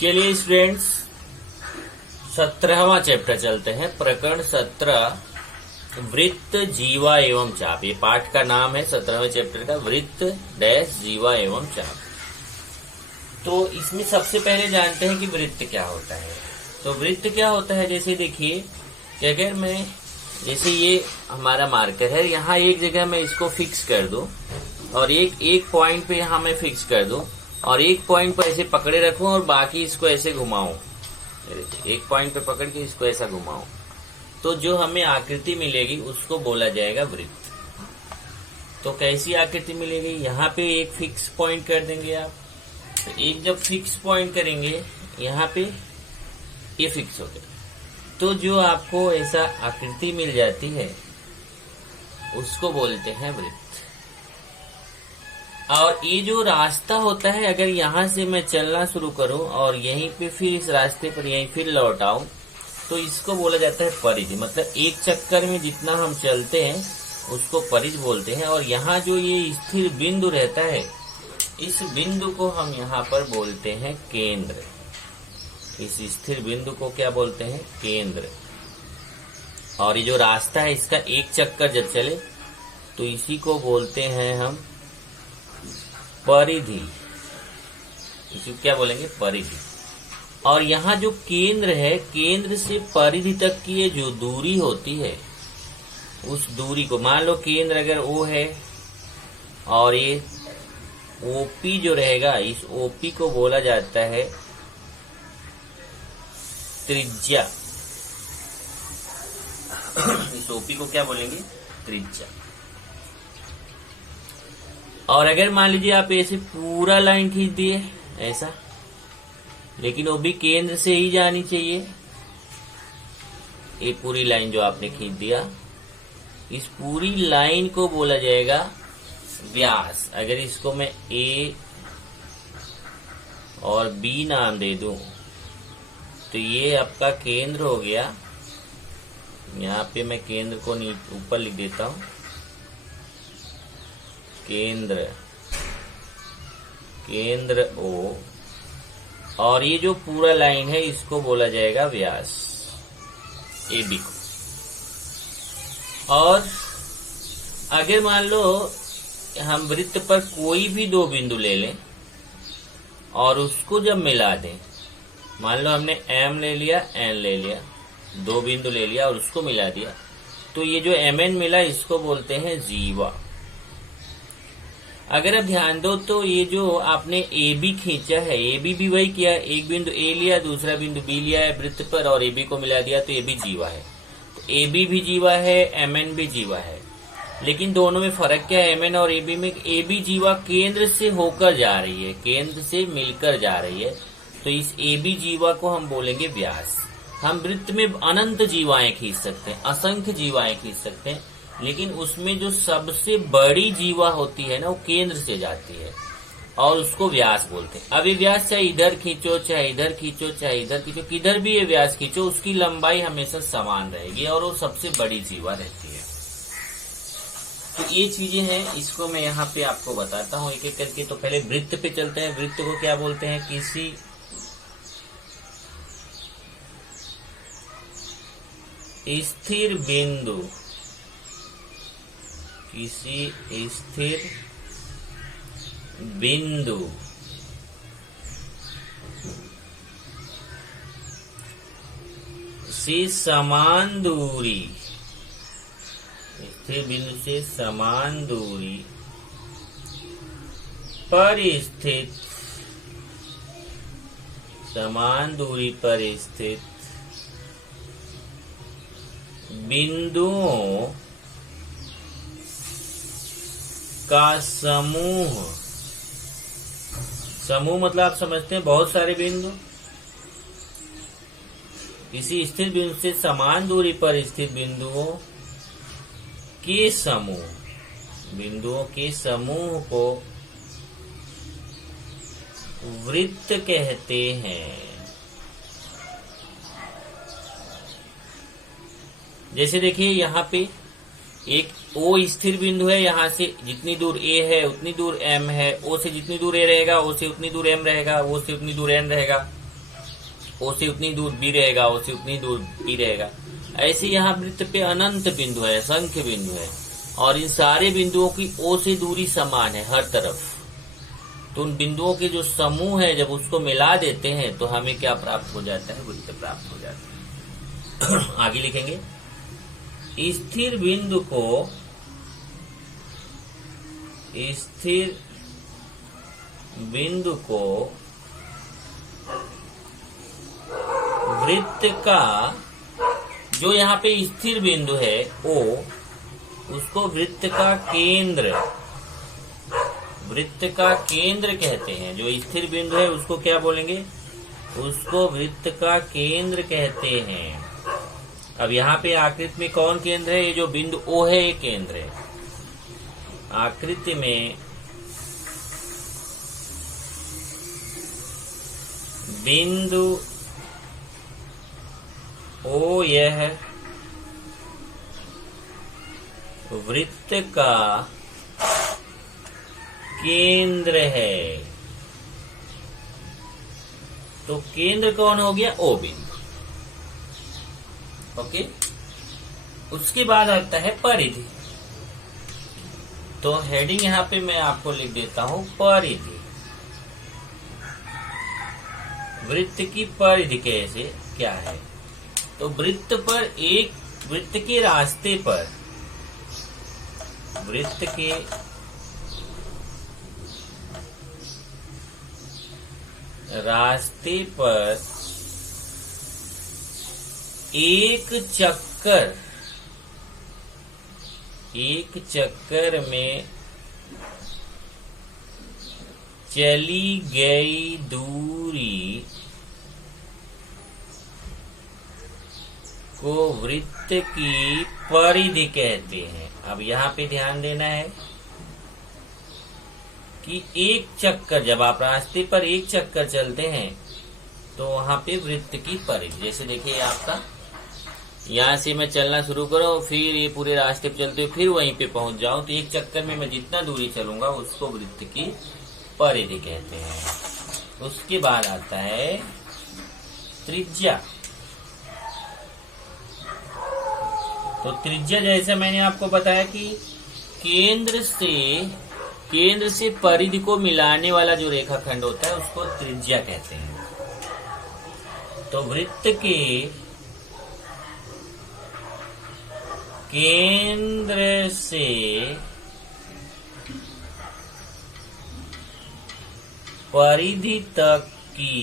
चलिए students 17वां chapter चलते हैं। प्रकरण 17 वृत्त जीवा एवं चाप। ये पाठ का नाम है 17वें चैप्टर का, वृत्त डैश जीवा एवं चाप। तो इसमें सबसे पहले जानते हैं कि वृत्त क्या होता है। तो वृत्त क्या होता है, जैसे देखिए कि अगर मैं जैसे ये हमारा मार्कर है, यहाँ एक जगह मैं इसको फिक्स कर दूं और एक पॉइंट पे यहाँ मैं फिक्स कर दूं और एक पॉइंट पर ऐसे पकड़े रखूं और बाकी इसको ऐसे घुमाऊं। एक पॉइंट पे पकड़ के इसको ऐसा घुमाऊं तो जो हमें आकृति मिलेगी उसको बोला जाएगा वृत्त। तो कैसी आकृति मिलेगी, यहाँ पे एक फिक्स पॉइंट कर देंगे आप। तो एक जब फिक्स पॉइंट करेंगे यहाँ पे ये फिक्स हो गया, तो जो आपको ऐसा आकृति मिल जाती है उसको बोलते हैं वृत्त। और ये जो रास्ता होता है, अगर यहाँ से मैं चलना शुरू करूं और यहीं पे फिर इस रास्ते पर यहीं फिर लौट आऊं तो इसको बोला जाता है परिधि। मतलब एक चक्कर में जितना हम चलते हैं उसको परिधि बोलते हैं। और यहाँ जो ये स्थिर बिंदु रहता है, इस बिंदु को हम यहाँ पर बोलते हैं केंद्र। इस स्थिर बिंदु को क्या बोलते हैं, केंद्र। और ये जो रास्ता है इसका एक चक्कर जब चले तो इसी को बोलते हैं हम परिधि। इसी क्या बोलेंगे, परिधि। और यहाँ जो केंद्र है, केंद्र से परिधि तक की ये जो दूरी होती है, उस दूरी को मान लो केंद्र अगर O है और ये OP जो रहेगा, इस OP को बोला जाता है त्रिज्या। इस OP को क्या बोलेंगे, त्रिज्या। और अगर मान लीजिए आप ऐसे पूरा लाइन खींच दिए ऐसा, लेकिन वो भी केंद्र से ही जानी चाहिए। ये पूरी लाइन जो आपने खींच दिया, इस पूरी लाइन को बोला जाएगा व्यास। अगर इसको मैं A और B नाम दे दूं तो ये आपका केंद्र हो गया। यहाँ पे मैं केंद्र को ऊपर लिख देता हूं, केंद्र, केंद्र O। और ये जो पूरा लाइन है इसको बोला जाएगा व्यास, AB को। और अगर मान लो हम वृत्त पर कोई भी दो बिंदु ले लें और उसको जब मिला दें, मान लो हमने M ले लिया, N ले लिया, दो बिंदु ले लिया और उसको मिला दिया, तो ये जो MN मिला इसको बोलते हैं जीवा। अगर आप ध्यान दो तो ये जो आपने AB खींचा है, AB भी वही किया, एक बिंदु A लिया, दूसरा बिंदु B लिया है वृत्त पर और AB को मिला दिया, तो AB जीवा है। तो AB भी जीवा है, MN भी जीवा है। लेकिन दोनों में फर्क क्या है, MN और AB में? AB जीवा केंद्र से होकर जा रही है, केंद्र से मिलकर जा रही है, तो इस AB जीवा को हम बोलेंगे व्यास। हम वृत्त में अनंत जीवाएं खींच सकते हैं, असंख्य जीवाएं खींच सकते हैं, लेकिन उसमें जो सबसे बड़ी जीवा होती है ना, वो केंद्र से जाती है और उसको व्यास बोलते हैं। अब ये व्यास चाहे इधर खींचो, चाहे इधर खींचो, चाहे इधर खींचो, किधर भी ये व्यास खींचो, उसकी लंबाई हमेशा समान रहेगी और वो सबसे बड़ी जीवा रहती है। तो ये चीजें हैं, इसको मैं यहाँ पे आपको बताता हूँ एक एक करके। तो पहले वृत्त पे चलते हैं। वृत्त को क्या बोलते हैं, किसी स्थिर बिंदु, किसी स्थिर बिंदु से समान दूरी, स्थिर बिंदु से समान दूरी पर स्थित, समान दूरी पर स्थित बिंदुओं का समूह। समूह मतलब आप समझते हैं बहुत सारे बिंदु। किसी स्थिर बिंदु से समान दूरी पर स्थित बिंदुओं के समूह, बिंदुओं के समूह को वृत्त कहते हैं। जैसे देखिए यहाँ पे एक O स्थिर बिंदु है, यहाँ से जितनी दूर A है उतनी दूर M है, O से जितनी दूर A रहेगा O से उतनी दूर M रहेगा, O से उतनी दूर N रहेगा। ओ से उतनी दूर बी रहेगा, ओ से उतनी दूर बी रहेगा। ऐसे यहाँ वृत्त पे अनंत बिंदु है, असंख्य बिंदु है, और इन सारे बिंदुओं की ओ से दूरी समान है हर तरफ। तो उन बिंदुओं के जो समूह है जब उसको मिला देते हैं तो हमें क्या प्राप्त हो जाता है? वृत्त प्राप्त हो जाता है। आगे लिखेंगे, स्थिर बिंदु को वृत्त का, जो यहाँ पे स्थिर बिंदु है ओ, उसको वृत्त का केंद्र कहते हैं। जो स्थिर बिंदु है उसको क्या बोलेंगे? उसको वृत्त का केंद्र कहते हैं। अब यहाँ पे आकृति में कौन केंद्र है? ये जो बिंदु ओ है ये केंद्र है। आकृति में बिंदु ओ यह वृत्त का केंद्र है। तो केंद्र कौन हो गया? ओ बिंदु। ओके, उसके बाद आता है परिधि। तो हेडिंग यहाँ पे मैं आपको लिख देता हूं, परिधि। वृत्त की परिधि कैसे क्या है? तो वृत्त के रास्ते पर, वृत्त के रास्ते पर एक चक्कर में चली गई दूरी को वृत्त की परिधि कहते हैं। अब यहाँ पे ध्यान देना है कि एक चक्कर, जब आप रास्ते पर एक चक्कर चलते हैं तो वहां पे वृत्त की परिधि, जैसे देखिए आपका यहाँ से मैं चलना शुरू करूं, फिर ये पूरे रास्ते पे चलते हुए फिर वहीं पे पहुंच जाऊं, तो एक चक्कर में मैं जितना दूरी चलूंगा उसको वृत्त की परिधि कहते हैं। उसके बाद आता है त्रिज्या। तो त्रिज्या जैसे मैंने आपको बताया कि केंद्र से परिधि को मिलाने वाला जो रेखाखंड होता है उसको त्रिज्या कहते हैं। तो वृत्त के केंद्र से परिधि तक की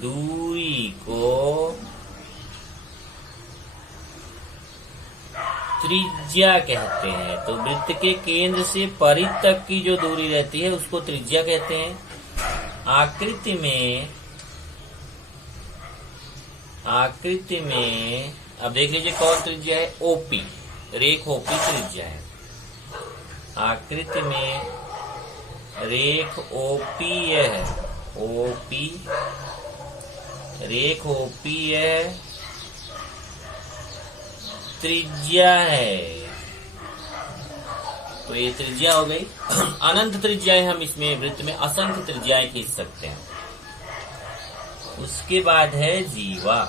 दूरी को त्रिज्या कहते हैं। तो वृत्त के केंद्र से परिधि तक की जो दूरी रहती है उसको त्रिज्या कहते हैं। आकृति में अब देख लीजिए कौन त्रिज्या है? ओपी, रेख ओपी त्रिज्या है। आकृति में रेख ओपी है, ओपी रेख ओपी है, त्रिज्या है। तो ये त्रिज्या हो गई। अनंत त्रिज्याएं हम इसमें वृत्त में असंख्य त्रिज्याएं खींच सकते हैं। उसके बाद है जीवा।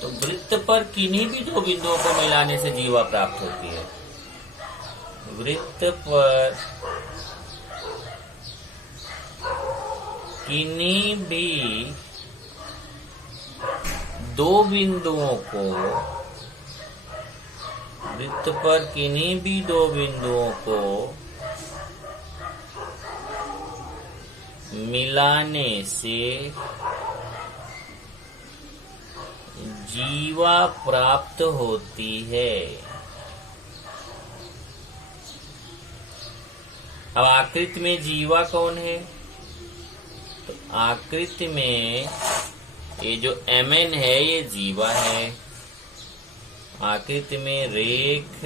तो वृत्त पर किन्हीं भी दो बिंदुओं को मिलाने से जीवा प्राप्त होती है। वृत्त पर किन्हीं भी दो बिंदुओं को, वृत्त पर किन्हीं भी दो बिंदुओं को मिलाने से जीवा प्राप्त होती है। अब आकृति में जीवा कौन है? तो आकृति में ये जो MN है ये जीवा है। आकृति में रेख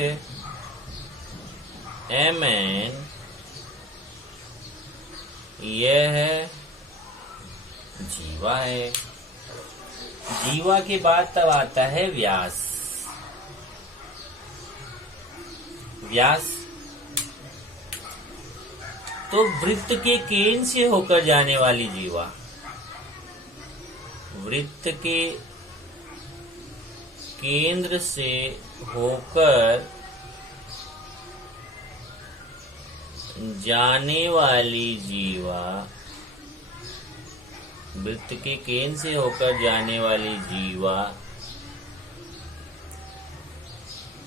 MN यह जीवा है। जीवा के बाद तब आता है व्यास। तो वृत्त के केंद्र से होकर जाने वाली जीवा, वृत्त के केंद्र से होकर जाने वाली जीवा, वृत्त के केंद्र से होकर जाने वाली जीवा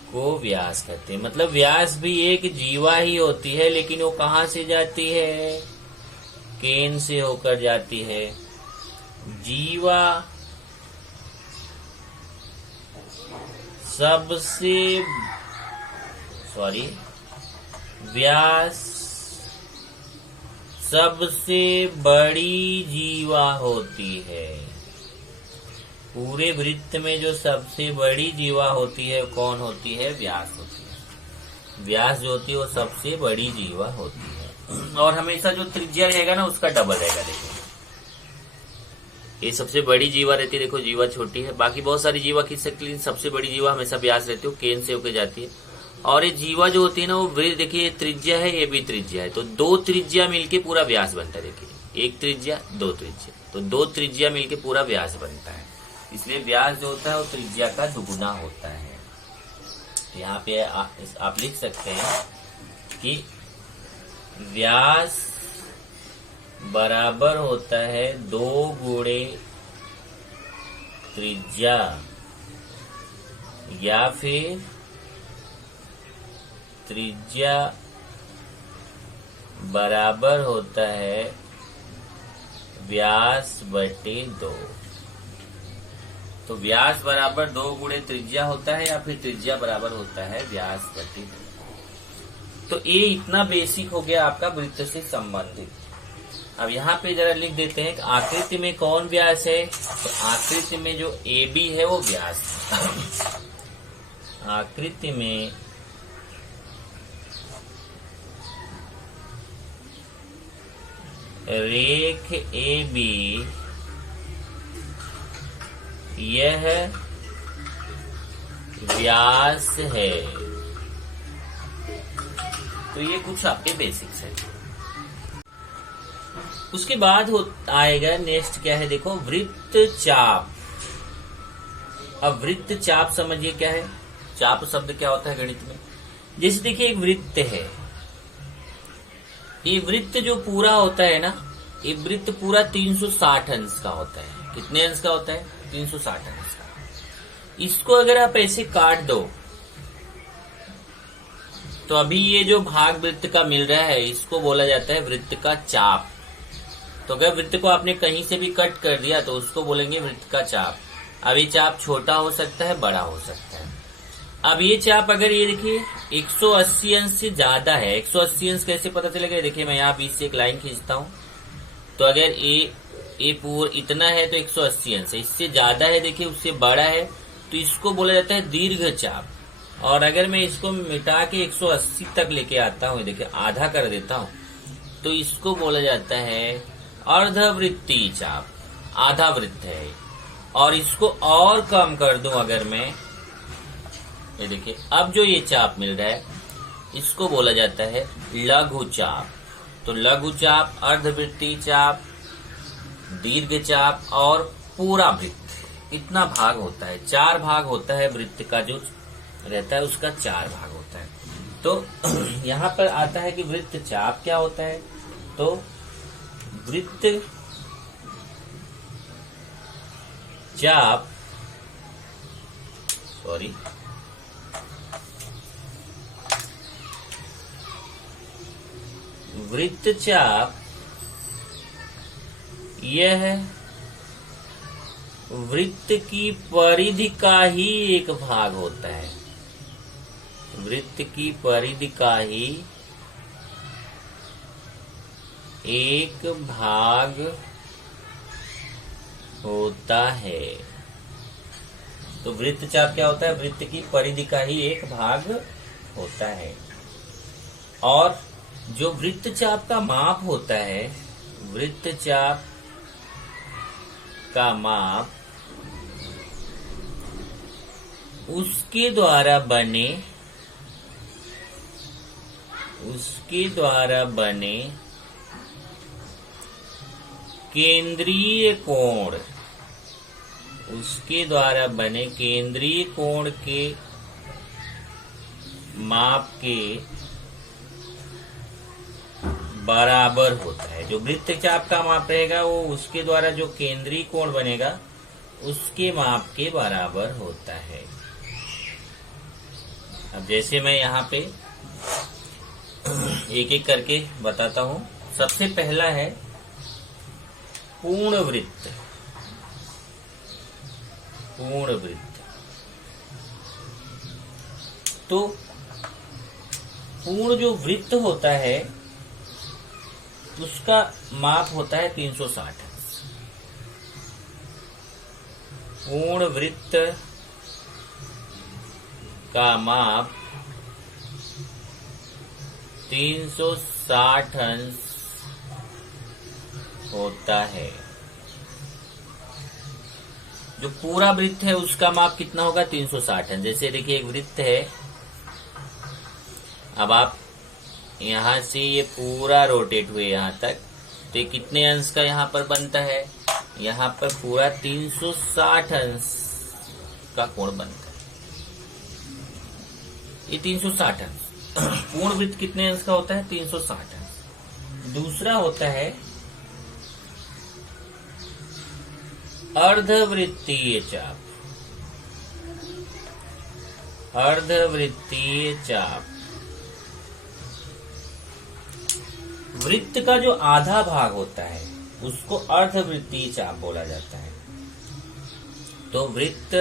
को व्यास कहते हैं। मतलब व्यास भी एक जीवा ही होती है, लेकिन वो कहाँ से जाती है? केंद्र से होकर जाती है। जीवा व्यास सबसे बड़ी जीवा होती है। पूरे वृत्त में जो सबसे बड़ी जीवा होती है कौन होती है? व्यास होती है। व्यास जो होती है वो सबसे बड़ी जीवा होती है, और हमेशा जो त्रिज्या रहेगा ना उसका डबल रहेगा। देखो ये सबसे बड़ी जीवा रहती है, देखो जीवा छोटी है, बाकी बहुत सारी जीवा खींच सकती है, लेकिन सबसे बड़ी जीवा हमेशा व्यास रहती है, केंद्र से होकर जाती है। और ये जीवा जो होती है ना वो वृत्त, देखिए ये त्रिज्या है, ये भी त्रिज्या है, तो दो त्रिज्या मिलके पूरा व्यास बनता है। देखिए एक त्रिज्या दो त्रिज्या, तो दो त्रिज्या मिलके पूरा व्यास बनता है। इसलिए व्यास जो होता है वो त्रिज्या का दुगुना होता है। यहाँ पे आप लिख सकते हैं कि व्यास बराबर होता है 2 गुणे त्रिज्या, या फिर त्रिज्या बराबर होता है व्यास बटे 2। तो व्यास बराबर 2 गुणे त्रिज्या होता है, या फिर त्रिज्या बराबर होता है व्यास बटे 2। तो ये इतना बेसिक हो गया आपका वृत्त से संबंधित। अब यहाँ पे जरा लिख देते हैं कि आकृति में कौन व्यास है। तो आकृति में जो AB है वो व्यास है। आकृति में रेख AB यह व्यास है। तो ये कुछ आपके बेसिक्स है। उसके बाद आएगा नेक्स्ट क्या है, देखो वृत्त चाप। अब वृत्त चाप समझिए क्या है। चाप शब्द क्या होता है गणित में? जैसे देखिए एक वृत्त है, ये वृत्त जो पूरा होता है ना, ये वृत्त पूरा 360 अंश का होता है। कितने अंश का होता है? 360 अंश का। इसको अगर आप ऐसे काट दो तो अभी ये जो भाग वृत्त का मिल रहा है इसको बोला जाता है वृत्त का चाप। तो अगर वृत्त को आपने कहीं से भी कट कर दिया तो उसको बोलेंगे वृत्त का चाप। अब ये चाप छोटा हो सकता है, बड़ा हो सकता है। अब ये चाप अगर ये देखिए 180 अंश से ज्यादा है, 180 अंश कैसे पता चलेगा? देखिए मैं यहाँ बीच से एक लाइन खींचता हूँ, तो अगर ये पूरा इतना है तो 180 अंश है, इससे ज्यादा है देखिए उससे बड़ा है, तो इसको बोला जाता है दीर्घ चाप। और अगर मैं इसको मिटा के 180 तक लेके आता हूँ, देखिए आधा कर देता हूँ, तो इसको बोला जाता है अर्धवृत्तीय चाप। आधा वृत्त है। और इसको और कम कर दूं अगर मैं, ये देखिए अब जो ये चाप मिल रहा है इसको बोला जाता है लघु चाप। तो लघु चाप, अर्धवृत्तीय चाप, दीर्घ चाप और पूरा वृत्त, इतना भाग होता है। 4 भाग होता है वृत्त का, जो रहता है उसका 4 भाग होता है। तो यहाँ पर आता है कि वृत्त चाप क्या होता है। तो वृत्त चाप वृत्तचाप यह वृत्त की परिधि का ही एक भाग होता है। वृत्त की परिधि का ही एक भाग होता है। तो वृत्तचाप क्या होता है? वृत्त की परिधि का ही एक भाग होता है। और जो वृत्तचाप का माप होता है, वृत्तचाप का माप उसके द्वारा बने केंद्रीय कोण, उसके द्वारा बने केंद्रीय कोण के माप के बराबर होता है। जो वृत्तचाप का माप रहेगा वो उसके द्वारा जो केंद्रीय कोण बनेगा उसके माप के बराबर होता है। अब जैसे मैं यहाँ पे एक एक करके बताता हूं। सबसे पहला है पूर्ण वृत्त। पूर्ण वृत्त, तो पूर्ण जो वृत्त होता है उसका माप होता है 360 अंश। पूर्ण वृत्त का माप 360 अंश होता है। जो पूरा वृत्त है उसका माप कितना होगा? 360 अंश। जैसे देखिए एक वृत्त है, अब आप यहां से ये पूरा रोटेट हुए यहां तक, तो ये कितने अंश का यहां पर बनता है? यहां पर पूरा 360 अंश का कोण बनता है। ये 360 अंश। पूर्ण वृत्त कितने अंश का होता है? 360 अंश। दूसरा होता है अर्धवृत्तीय चाप। अर्धवृत्तीय चाप, वृत्त का जो आधा भाग होता है उसको अर्धवृत्तीय चाप बोला जाता है। तो वृत्त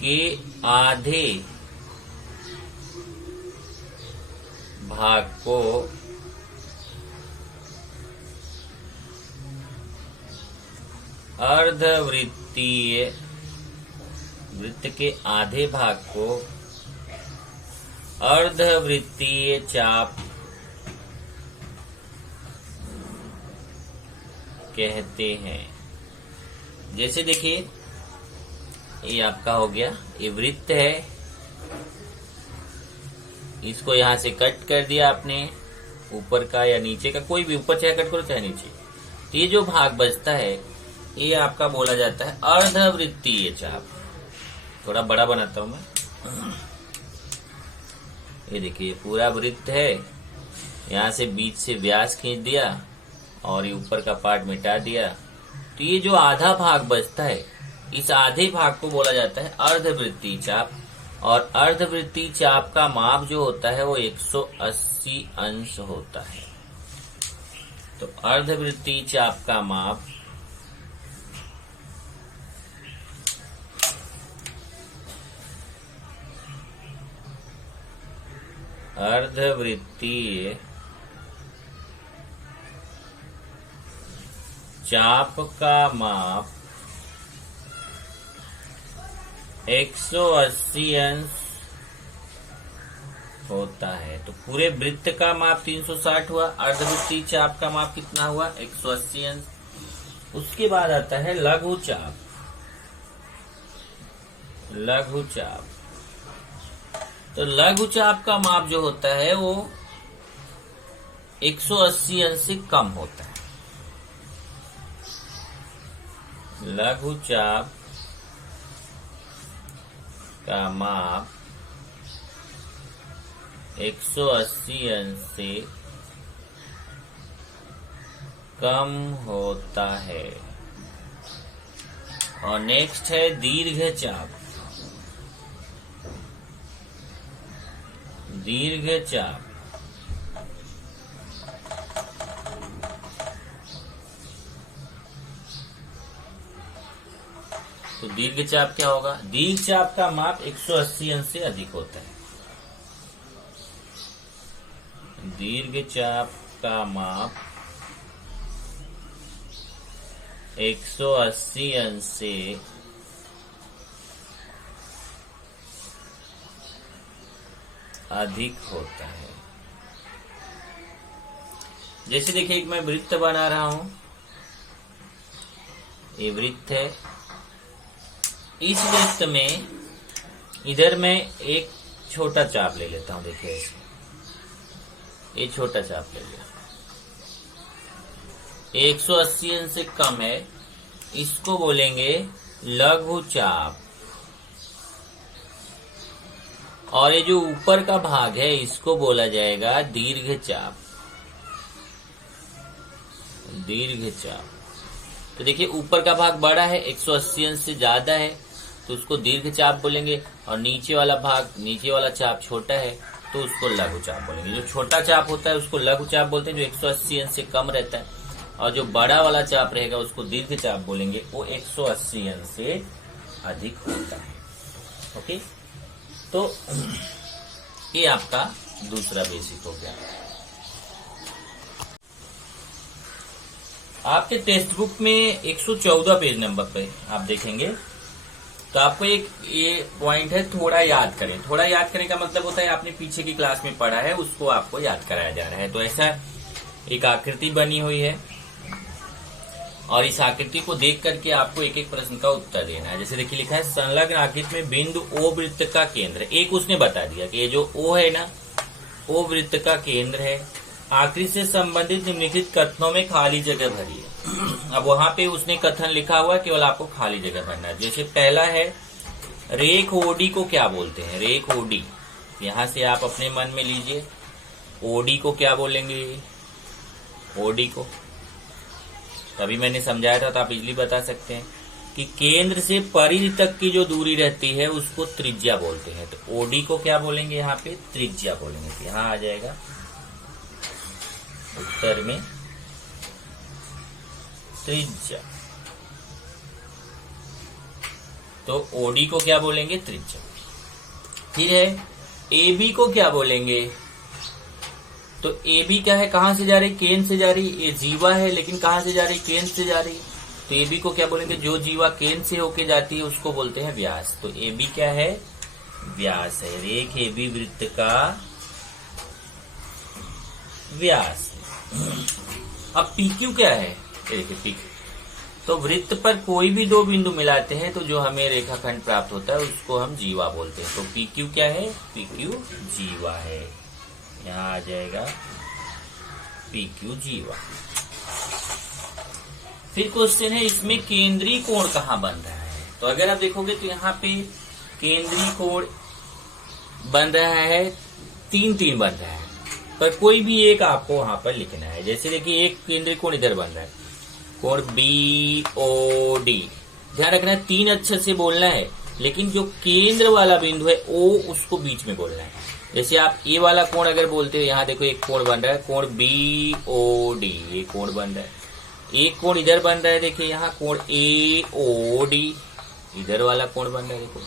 के आधे भाग को अर्धवृत्तीय, वृत्त के आधे भाग को अर्धवृत्तीय चाप कहते हैं। जैसे देखिए ये आपका हो गया, ये वृत्त है, इसको यहां से कट कर दिया आपने, ऊपर का या नीचे का, कोई भी, ऊपर चाहे कट करो चाहे नीचे। तो ये जो भाग बचता है ये आपका बोला जाता है अर्धवृत्तीय चाप। थोड़ा बड़ा बनाता हूं मैं। ये देखिए पूरा वृत्त है, यहां से बीच से व्यास खींच दिया और ये ऊपर का पार्ट मिटा दिया। तो ये जो आधा भाग बचता है, इस आधे भाग को बोला जाता है अर्धवृत्तीय चाप। और अर्धवृत्तीय चाप का माप जो होता है वो 180 अंश होता है। तो अर्धवृत्तीय चाप का माप अर्धवृत्तीय चाप का माप 180 अंश होता है। तो पूरे वृत्त का माप 360 हुआ, अर्धवृत्तीय चाप का माप कितना हुआ? 180 अंश। उसके बाद आता है लघु चाप। लघु चाप, तो लघु चाप का माप जो होता है वो 180 अंश से कम होता है। लघु चाप का माप 180 अंश से कम होता है। और नेक्स्ट है दीर्घ चाप। दीर्घ चाप, तो दीर्घ चाप क्या होगा? दीर्घ चाप का माप 180 अंश से अधिक होता है। दीर्घ चाप का माप 180 अंश से अधिक होता है। जैसे देखिए एक मैं वृत्त बना रहा हूं, ये वृत्त है। इस वृत्त में इधर मैं एक छोटा चाप ले लेता हूं। देखिए ऐसे ये छोटा चाप ले लिया। 180 अंश से कम है, इसको बोलेंगे लघु चाप। और ये जो ऊपर का भाग है इसको बोला जाएगा दीर्घ चाप। दीर्घ चाप। तो देखिए ऊपर का भाग बड़ा है, 180 अंश से ज्यादा है, तो उसको दीर्घ चाप बोलेंगे। और नीचे वाला भाग, नीचे वाला चाप छोटा है, तो उसको लघु चाप बोलेंगे। जो छोटा चाप होता है उसको लघु चाप बोलते हैं, जो 180 अंश से कम रहता है। और जो बड़ा वाला चाप रहेगा उसको दीर्घ चाप बोलेंगे, वो 180 अंश से अधिक होता है। ओके, तो ये आपका दूसरा बेसिक हो गया। आपके टेक्स्ट बुक में 114 पेज नंबर पे आप देखेंगे तो आपको एक ये पॉइंट है, थोड़ा याद करें। थोड़ा याद करने का मतलब होता है आपने पीछे की क्लास में पढ़ा है उसको आपको याद कराया जा रहा है। तो ऐसा एक आकृति बनी हुई है और इस आकृति को देख करके आपको एक एक प्रश्न का उत्तर देना है। जैसे देखिए लिखा है संलग्न आकृति में बिंदु ओ वृत्त का केंद्र। एक उसने बता दिया कि ये जो ओ है ना, ओ वृत्त का केंद्र है। आकृति से संबंधित निम्नलिखित कथनों में खाली जगह भरिए। अब वहां पे उसने कथन लिखा हुआ, केवल आपको खाली जगह भरना है। जैसे पहला है रेख ओडी को क्या बोलते हैं? रेख ओडी, यहां से आप अपने मन में लीजिए ओडी को क्या बोलेंगे? ओडी को तभी मैंने समझाया था, तो आप इजली बता सकते हैं कि केंद्र से परिधि तक की जो दूरी रहती है उसको त्रिज्या बोलते हैं। तो ओडी को क्या बोलेंगे? यहाँ पे त्रिज्या बोलेंगे। तो यहाँ आ जाएगा उत्तर में त्रिज्या। तो ओडी को क्या बोलेंगे? त्रिज्या। फिर है एबी को क्या बोलेंगे? तो एबी क्या है? कहां से जा रही? केंद्र से जा रही। ये जीवा है लेकिन कहां से जा रही? केंद्र से जा रही। तो एबी को क्या बोलेंगे? जो जीवा केंद्र से होके जाती है उसको बोलते हैं व्यास। तो एबी क्या है? व्यास है। रेख एबी वृत्त का व्यास। अब पीक्यू क्या है? देखिए पीक्यू, तो वृत्त पर कोई भी दो बिंदु मिलाते हैं तो जो हमें रेखाखंड प्राप्त होता है उसको हम जीवा बोलते हैं। तो पीक्यू क्या है? पीक्यू जीवा है। यहाँ आ जाएगा पीक्यू जीवा। फिर क्वेश्चन है इसमें केंद्रीय कोण कहाँ बन रहा है? तो अगर आप देखोगे तो यहाँ पे केंद्रीय कोण बन रहा है, तीन बन रहा है, पर कोई भी एक आपको वहां पर लिखना है। जैसे देखिए एक केंद्रीय कोण इधर बन रहा है, कोण BOD। ध्यान रखना है 3 अक्षर से बोलना है, लेकिन जो केंद्र वाला बिंदु है O उसको बीच में बोलना है। जैसे आप ए वाला कोण अगर बोलते हो, यहाँ देखो एक कोण बन रहा है, कोण BOD, ये कोण बन रहा है। एक कोण इधर बन रहा है, देखिए यहाँ कोण AOD, इधर वाला कोण बन रहा है देखो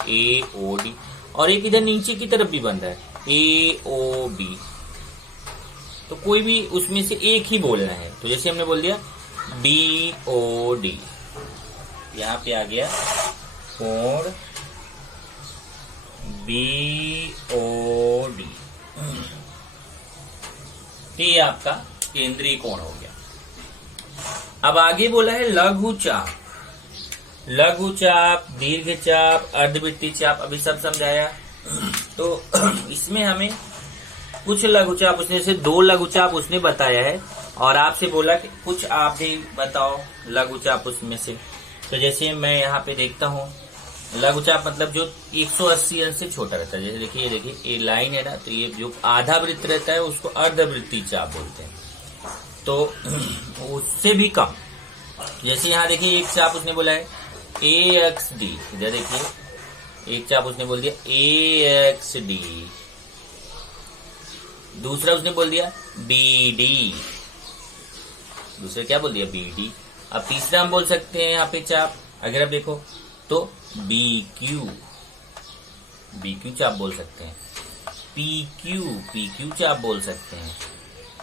AOD। और एक इधर नीचे की तरफ भी बन रहा है AOB। तो कोई भी उसमें से एक ही बोलना है। तो जैसे हमने बोल दिया BOD, यहाँ पे आ गया कोण BOD। ये आपका केंद्रीय कोण हो गया। अब आगे बोला है लघु चाप। लघु चाप, दीर्घ चाप, अर्धवृत्तीय चाप, अभी सब समझाया। तो इसमें हमें कुछ लघु चाप उसने, जैसे 2 लघु चाप उसने बताया है और आपसे बोला कि कुछ आप भी बताओ लघु चाप उसमें से। तो जैसे मैं यहाँ पे देखता हूँ लघु चाप मतलब जो 180 अंश से छोटा रहता है। जैसे देखिए ये लाइन है ना, तो ये जो आधा वृत्त रहता है उसको अर्धवृत्तीय चाप बोलते हैं। तो उससे भी कम, जैसे यहाँ देखिए एक चाप उसने बोला है AXD। इधर देखिए एक चाप उसने बोल दिया AXD, दूसरा उसने बोल दिया BD, दूसरा क्या बोल दिया? BD। अब तीसरा हम बोल सकते हैं यहाँ पे चाप, अगर आप देखो तो BQ चाप बोल सकते हैं, PQ चाप बोल सकते हैं,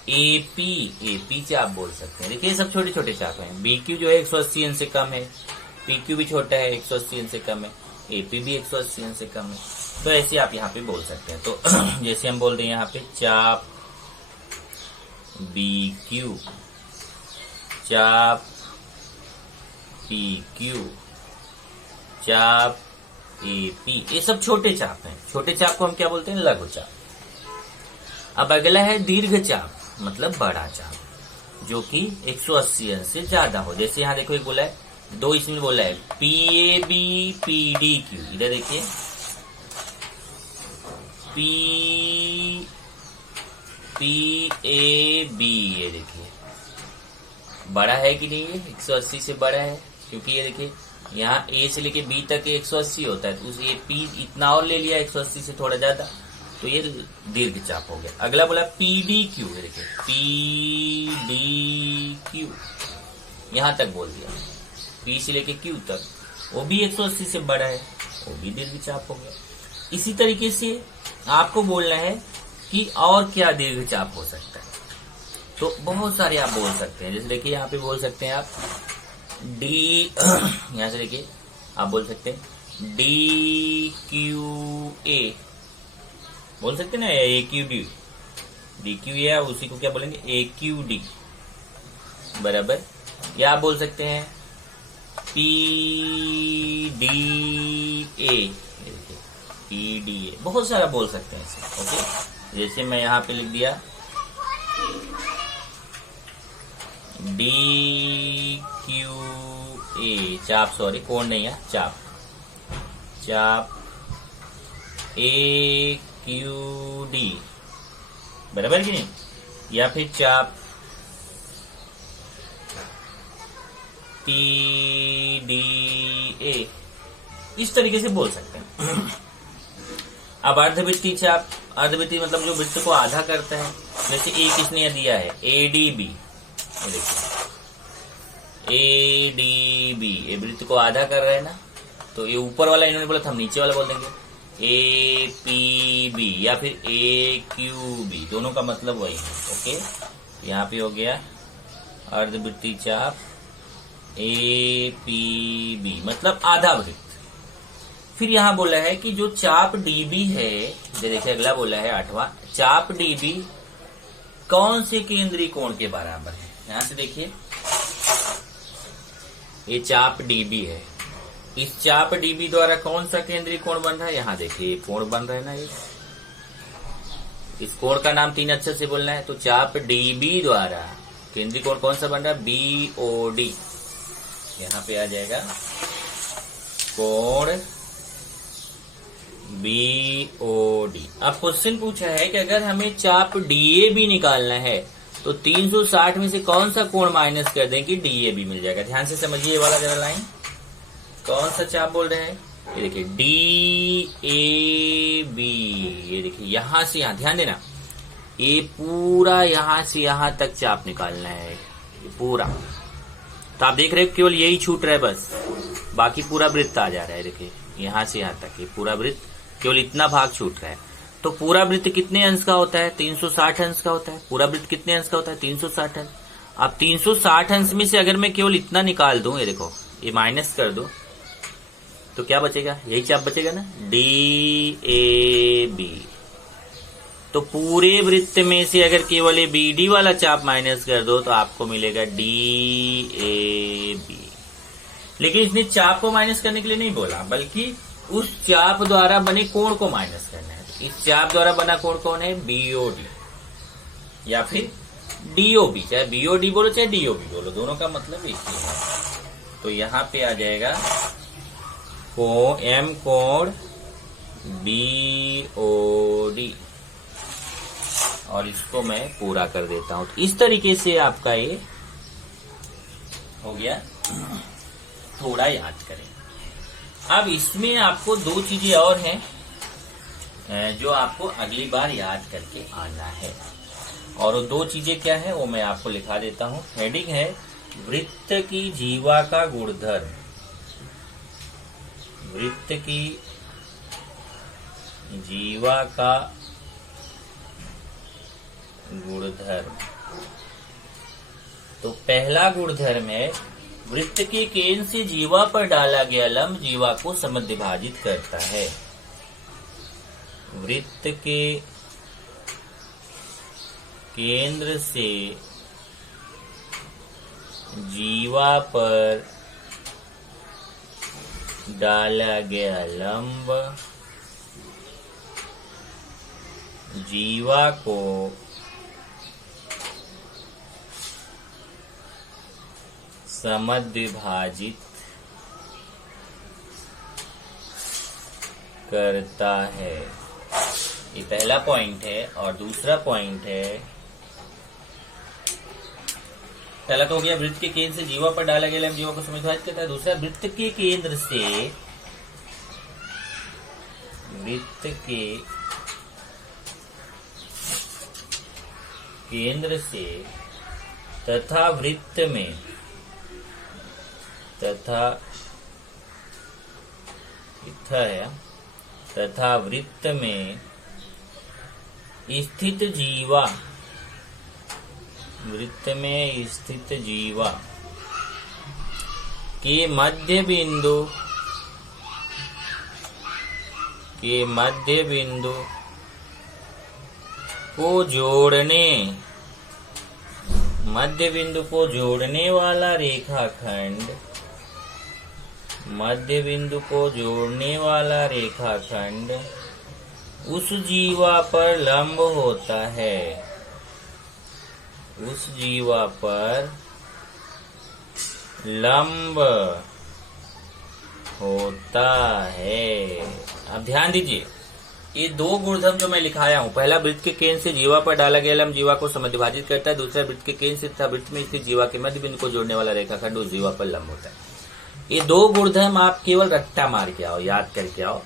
AP चाप बोल सकते हैं। देखिए ये सब छोटे छोटे चाप हैं। BQ जो है 180 अंश से कम है, PQ भी छोटा है 180 अंश से कम है, AP भी 180 अंश से कम है। तो ऐसे आप यहाँ पे बोल सकते हैं। तो जैसे हम बोल रहे हैं यहाँ पे चाप BQ, चाप PQ, चाप AP, ये सब छोटे चाप हैं। छोटे चाप को हम क्या बोलते हैं? लघु चाप। अब अगला है दीर्घ चाप, मतलब बड़ा चाप। जो कि 180 अंश से ज्यादा हो। जैसे यहाँ देखो एक बोला है, 2 इसमें बोला है PAB PDQ, इधर देखिए PAB, ये देखिए बड़ा है कि नहीं, ये 180 से बड़ा है, क्योंकि ये देखिए यहाँ A से लेके B तक 180 होता है, तो उस ये P इतना और ले लिया 180 से थोड़ा ज्यादा, तो ये दीर्घ चाप हो गया। अगला बोला PDQ, ये देखिए PDQ, यहां तक बोल दिया, P से लेके Q तक, वो भी 180 से बड़ा है, वो भी दीर्घ चाप हो गया। इसी तरीके से आपको बोलना है कि और क्या दीर्घ चाप हो सकता है, तो बहुत सारे आप बोल सकते हैं। जैसे देखिए यहाँ पे बोल सकते हैं आप D, यहां से देखिए आप बोल सकते हैं DQA, बोल सकते हैं ना, AQD, DQA, उसी को क्या बोलेंगे AQD बराबर, या आप बोल सकते हैं PDA, PDA, बहुत सारा बोल सकते हैं इसे। ओके, जैसे मैं यहाँ पे लिख दिया DQA चाप, सॉरी कोण नहीं है, चाप AQD बराबर कि नहीं, या फिर चाप TDA, इस तरीके से बोल सकते हैं। अब अर्धवृत्तीय चाप, अर्धवृत्तीय मतलब जो वृत्त को आधा करता है, जैसे एक किसने दिया है ADB, ये देखिए ADB, ये वृत्त को आधा कर रहे हैं ना, तो ये ऊपर वाला इन्होंने बोला था, हम नीचे वाला बोल देंगे APB या फिर AQB, दोनों का मतलब वही है। ओके, यहाँ पे हो गया अर्धवृत्तीय चाप APB, मतलब आधा वृत्त। फिर यहाँ बोला है कि जो चाप DB है, जो देखिए अगला बोला है 8वां, चाप DB कौन से केंद्रीय कोण के बराबर है। यहाँ से देखिए ये चाप DB है, इस चाप DB द्वारा कौन सा केंद्रीय कोण बन रहा है, यहाँ देखिए कोण बन रहा है ना, ये इस कोण का नाम 3 अक्षर से बोलना है। तो चाप DB द्वारा केंद्रीय कोण कौन सा बन रहा है, BOD, यहाँ पे आ जाएगा कोण BOD। अब क्वेश्चन पूछा है कि अगर हमें चाप DAB निकालना है तो 360 में से कौन सा कोण माइनस कर दें कि DAB मिल जाएगा। ध्यान से समझिए ये वाला जरा लाइन, कौन सा चाप बोल रहे हैं, ये देखिए DAB, ये देखिए यहां से यहां, ध्यान देना, ये पूरा यहां से यहां तक चाप निकालना है, ये पूरा। तो आप देख रहे हो केवल यही छूट रहा है बस, बाकी पूरा वृत्त आ जा रहा है। देखिए यहां से यहां तक ये पूरा वृत्त, केवल इतना भाग छूट रहा है। तो पूरा वृत्त कितने अंश का होता है, 360 अंश का होता है। पूरा वृत्त कितने अंश का होता है, 360 अंश। अब 360 अंश में से अगर मैं केवल इतना निकाल दूं, ये देखो ये माइनस कर दो, तो क्या बचेगा, यही चाप बचेगा ना, DAB। तो पूरे वृत्त में से अगर केवल ये BD वाला चाप माइनस कर दो तो आपको मिलेगा DAB। लेकिन इसने चाप को माइनस करने के लिए नहीं बोला, बल्कि उस चाप द्वारा बने कोण को माइनस करना है। इस चाप द्वारा बना कोण कौन है, BOD या फिर DOB, चाहे BOD बोलो चाहे DOB बोलो, दोनों का मतलब एक ही है। तो यहाँ पे आ जाएगा M कोण BOD, और इसको मैं पूरा कर देता हूं। तो इस तरीके से आपका ये हो गया, थोड़ा याद करें। अब इसमें आपको 2 चीजें और हैं जो आपको अगली बार याद करके आना है, और वो 2 चीजें क्या है वो मैं आपको लिखा देता हूं। हेडिंग है वृत्त की जीवा का गुणधर्म, वृत्त की जीवा का गुणधर्म। तो पहला गुणधर्म है वृत्त के केंद्र से जीवा पर डाला गया लंब जीवा को समद्विभाजित करता है। वृत्त के केंद्र से जीवा पर डाला गया लंब जीवा को समद्विभाजित करता है। ये पहला पॉइंट है। और दूसरा पॉइंट है, पहला तो हो गया वृत्त के केंद्र से जीवा पर डाला गया लंब जीवा को समद्विभाजित करता है। दूसरा, वृत्त के केंद्र से तथा वृत्त में तथा वृत्त में स्थित जीवा के मध्य बिंदु को जोड़ने वाला रेखाखंड उस जीवा पर लंब होता है। अब ध्यान दीजिए, ये दो गुणधर्म जो मैं लिखाया हूं, पहला वृत्त के केंद्र से जीवा पर डाला गया लंब जीवा को समद्विभाजित करता है। दूसरा, वृत्त के केंद्र से तथा वृत्त में स्थित जीवा के मध्य बिंदु को जोड़ने वाला रेखाखंड उस जीवा पर लंब होता है। ये दो गुणधर्म आप केवल रट्टा मार के आओ, याद करके आओ।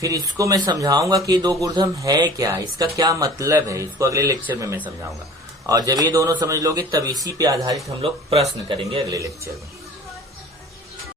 फिर इसको मैं समझाऊंगा कि ये दो गुणधर्म है क्या, इसका क्या मतलब है, इसको अगले लेक्चर में मैं समझाऊंगा। और जब ये दोनों समझ लोगे तब इसी पे आधारित हम लोग प्रश्न करेंगे अगले लेक्चर में।